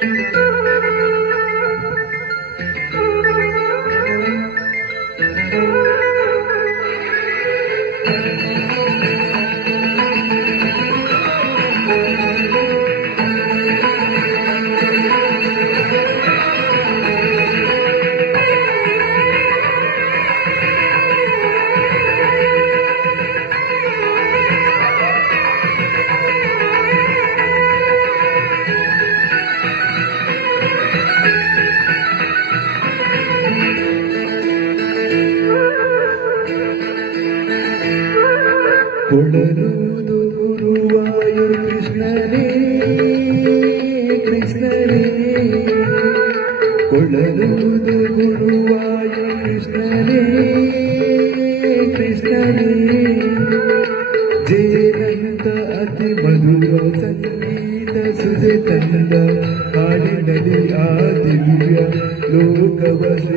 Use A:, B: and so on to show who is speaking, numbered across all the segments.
A: Thank you.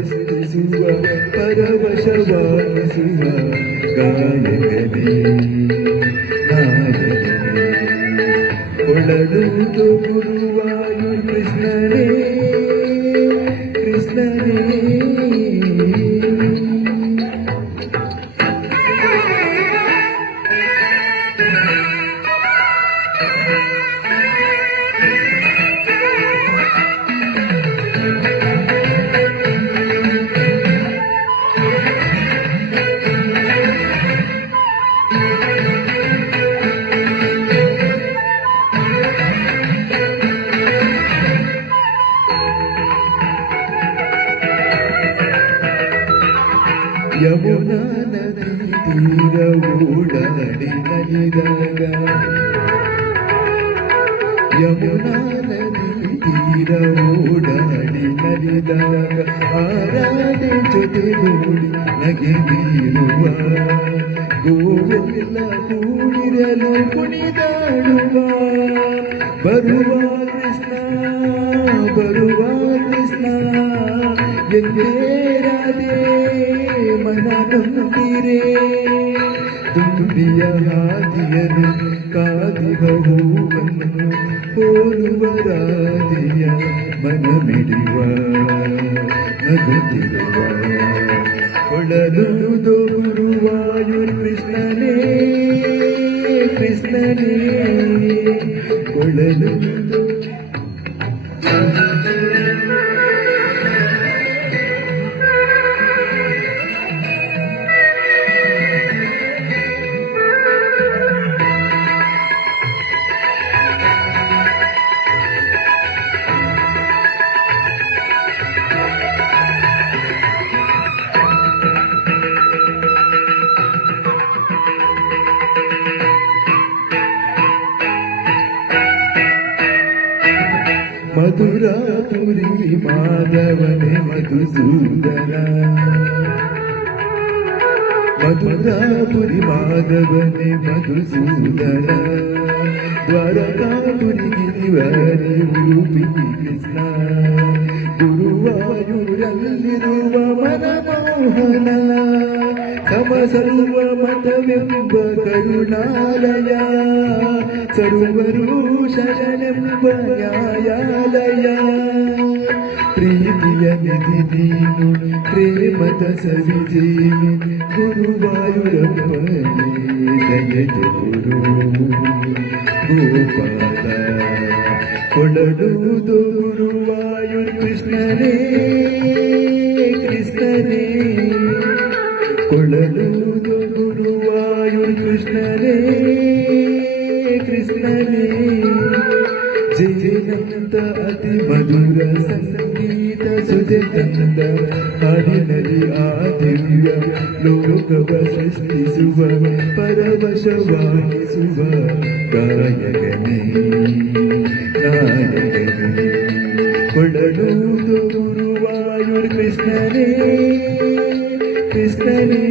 A: suva Paravaşava suva Gayebi Gayebi Oladu to Guruva Nur Krishna Yamuna ನದಿ ತೀರ ಓಡಾಡಿ ನಲಿದಾಗ ಯಮುನಾ ನದಿ ತೀರ ಓಡಾಡಿ ನಲಿದಾಗ ಜೊತೆ ನೋಡಿ ನಗೆ ಬೀರುವ ಗೋವೆಲ್ಲ ಕೂಡಿರಲು ಕುಣಿದಾಡುವ. ಬರುವ ಕೃಷ್ಣ ಬರುವ ಕೃಷ್ಣ ಎಂದೇ തുമ്പിരേ തുമ്പിയാതിയതു കാതിവഹൂവെന്നു പോലുവരാതിയ മനമിടുവ നകുതിരുവ കൊളലുതു ഗുരുവായൂർ കൃഷ്ണനേ കൃഷ്ണനേ കൊളലുതു ಕೊಳಲುವುದು ಗುರುವಾಯೂರ್ ಕೃಷ್ಣನೇ ಕೃಷ್ಣನೇ ಕೊಳಲುವುದು ಮಧುರಾಪುರಿ ಮಾಧವನೇ ಮಧುಸೂದನ ಮಧುರಾಪುರಿ ಮಾಧವನೇ ಮಧುಸೂದನ ದ್ವಾರಕಾಪುರಿ ಗಿರಿವಾರಿ ರೂಪಿ ಕೃಷ್ಣ ಗುರುವಾಯೂರಲ್ಲಿರುವ ಮನಮೋಹನ ತಮ ಸರ್ವ ಮತವೆಂಬ ಕರುಣಾಲಯ സർവരൂഷനം ന്യായാലയ പ്രീതിയ നിധി നീനു പ്രേമത സവിജീനു ഗുരുവായൂരപ്പനെ ദയ ഗുരു ഗോപാല അതിമധുര സംഗീത സുജകന്ദ ഹരിനരി ആദിവ്യ ലോകവ സൃഷ്ടിസുവ പരവശവാണിസുവ ഗായകനേ ഗായകനേ. കൊടലൂതു ഗുരുവായൂർ കൃഷ്ണനേ കൃഷ്ണനേ.